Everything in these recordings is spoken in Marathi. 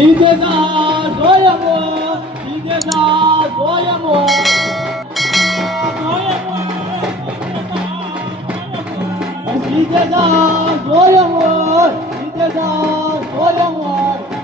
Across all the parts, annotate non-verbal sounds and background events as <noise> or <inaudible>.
Liberdade, dói amor, liberdade, dói amor. se dói amor, amor.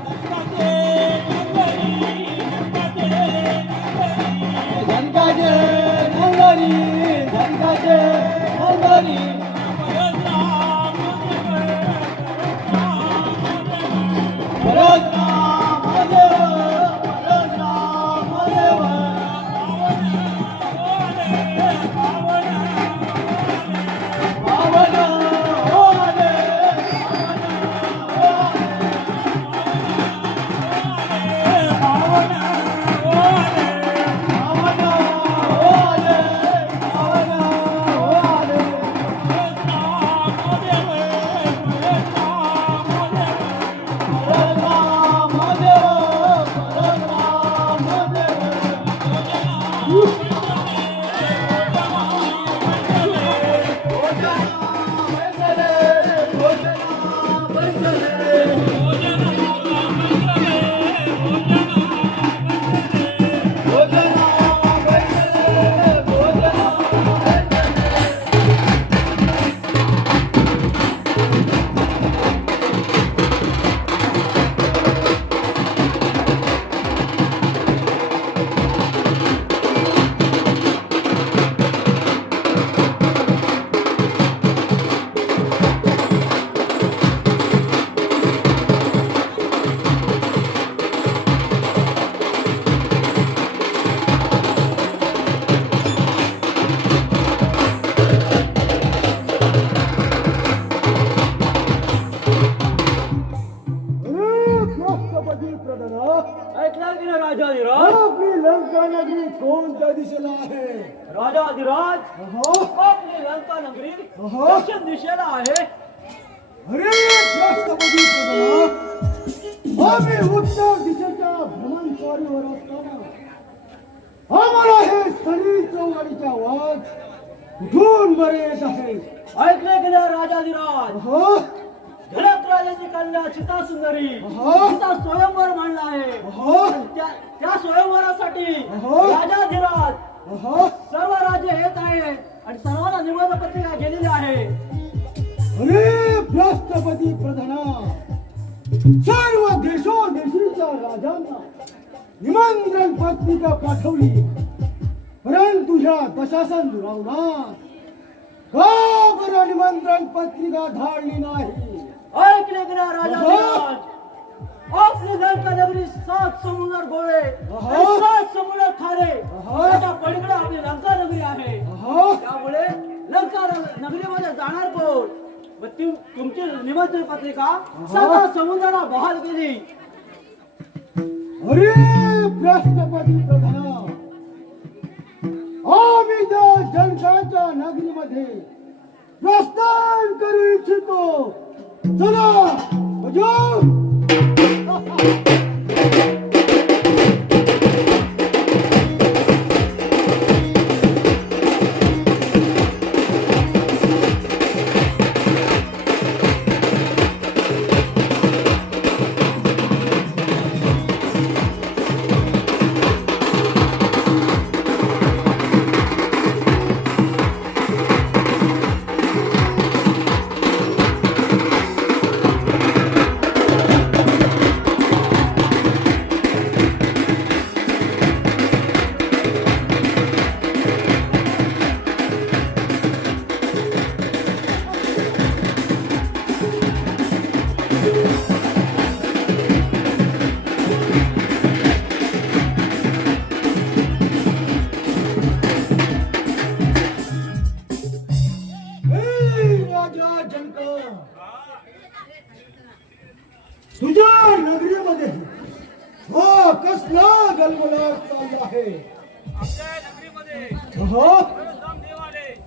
नगरी कोणत्या दिशेला आहे राजाधिराज अहो, आपली लंका नगरी. दक्षिण दिशेला आहे अरे आम्ही उत्तर दिशेच्या भ्रमणस्वारीवर असताना आम्हाला हे सनी चौवाडीचा आवाज। कुठून बरे येत आहे ऐकले की नाही राजाधिराज झडप राजाची कन्या सीता सुंदरी. सीता स्वयंवर मांडला आहे. त्या त्या स्वयंवरासाठी. राजाधिराज सर्व राज्य येत आहे आणि सर्वांना निवड पत्रिका गेलेली आहे. अरे राष्ट्रपती प्रधाना. सर्व देशोदेशीच्या राजांना निमंत्रण पत्रिका पाठवली. परंतु ह्या प्रशासन दुरावणार. का बरं निमंत्रण पत्रिका धाडली नाही? समुद्र गोळे समुद्र खारे. त्याच्या पलीकडे आपली लंका नगरी आहे. त्यामुळे लंका नग- नगरीमध्ये जाणार कोण? तुमची निमंत्रण पत्रिका साता समुद्राला बहाल केली. अरे राष्ट्रपती प्रधाना. आम्ही त्या नगरीमध्ये प्रस्थान करू इच्छितो. चला <laughs>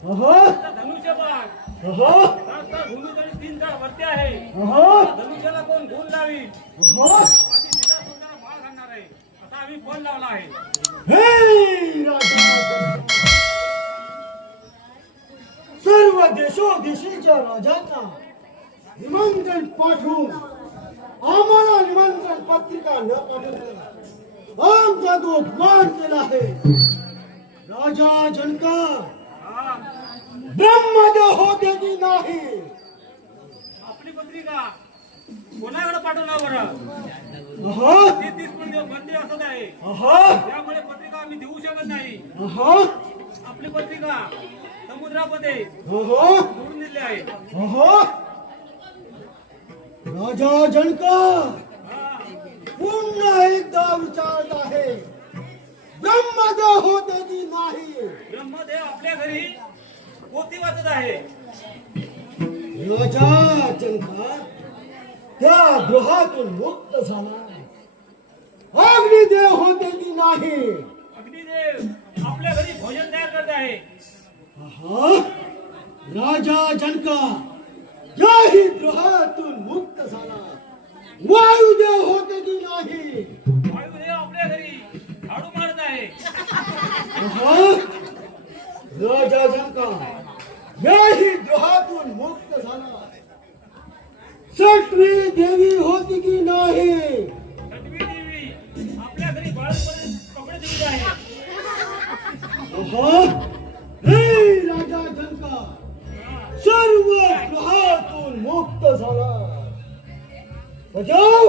अहो. धनुष्यबाण अहो. रास्ता भूमीकडे तीन झाड वरती आहे. अहो. धनुष्याला कोण गुण लावी अहो. आधी सीता सुंदर माळ घालणार आहे. असा आम्ही फोन लावला आहे. हे राजा सर्व देशोदेशीच्या राजांना निमंत्रण पाठवून आम्हाला निमंत्रण पत्रिका न पाठवता आमचा तो अपमान केला आहे. राजा जनका ब्रह्मदेव होते की नाही. आपली पत्रिका. कोणाकडे पाठवला बरं? ती तीस दिवस बंदी असत आहे. त्यामुळे पत्रिका आम्ही देऊ शकत नाही. आपली पत्रिका समुद्रामध्ये सोडून दिली आहे. राजा जनका हा पुन्हा एकदा विचारत आहे. ब्रह्मदेव होते की नाही. ब्रह्मदेव आपल्या घरी पोथी वाचत आहे. राजा जनका त्या गृहातून मुक्त झाला. अग्निदेव होते की नाही? अग्निदेव आपल्या घरी भोजन तयार करत आहे. आहा, राजा जनका याही गृहातून मुक्त झाला. वायुदेव होते की नाही? वायुदेव आपल्या घरी झाडू मारत आहे. आहा, राजा जनका याही गृहातून मुक्त झाला. सटवी देवी होती की नाही? आपल्या घरी कपडे धुवत आहे हे राजा जनका सर्व गृहातून मुक्त झाला. बजाव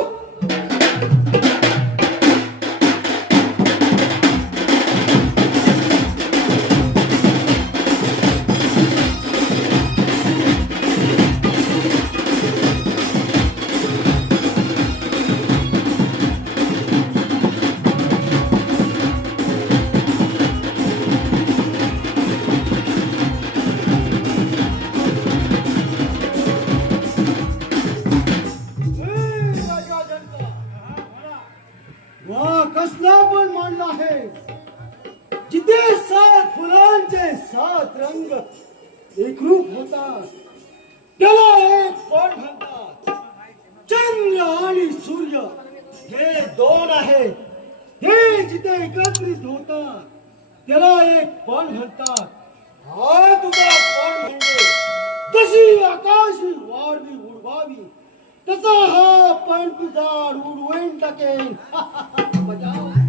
पण आहे. जिथे सात फुलांचे सात रंग एकरूप होतात त्याला एक पण म्हणतात? चंद्र आणि सूर्य. हे दोन आहेत हे जिथे एकत्रित होतात त्याला एक पण म्हणतात? हा तुझा पण म्हणजे? तशी आकाशी वाढवी उडवावी तसा हा पण तुझा उडवेन टाकेन. <laughs>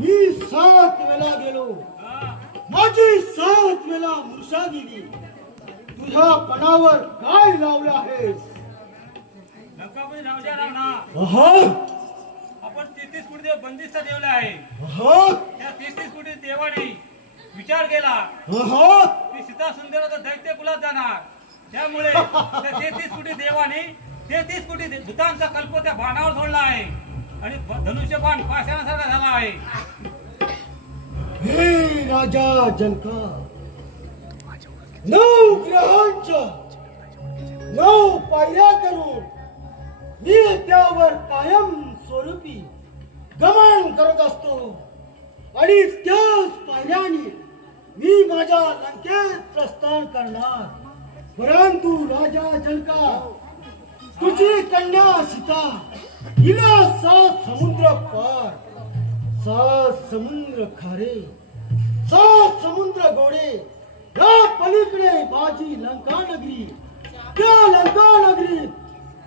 मी सात वेळा गेलो. माझी सात वेळा मुर्षा गेली. तुझ्या पणावर काय लावलं आहेस? आपण कोटी देव बंदिस्त ठेवले आहे. त्या तेहतीस कोटी देवाने विचार केला. की सीता सुंदर दैत्य कुलात जाणार. त्यामुळे <laughs> त्या तेहतीस कोटी देवाने तेहतीस कोटी दे- भूतांचा कल्प त्या बाणावर सोडला आहे. आणि धनुष्यबाण पाषाणासारखा झाला आहे. हे राजा जनका नऊ ग्रहांच्या नऊ पायऱ्या करून मी त्यावर कायम स्वरूपी गमन करत असतो. आणि त्याच पायऱ्याने मी माझ्या लंकेत प्रस्थान करणार. परंतु राजा जनका तुझी कन्या सीता हिला सात समुद्र पार सात समुद्र खारे सात समुद्र गोडे या पलीकडे बाजी लंका नगरी त्या लंका नगरी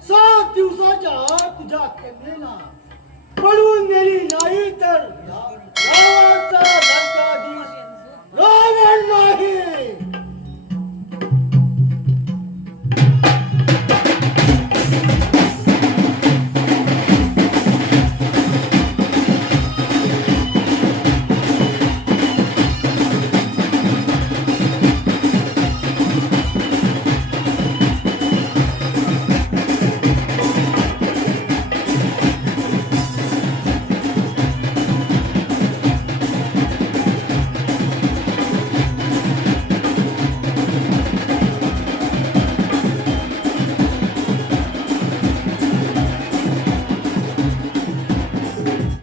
सात दिवसाच्या आत तुझ्या कन्येला पळून नेली नाही तर रावण नाही.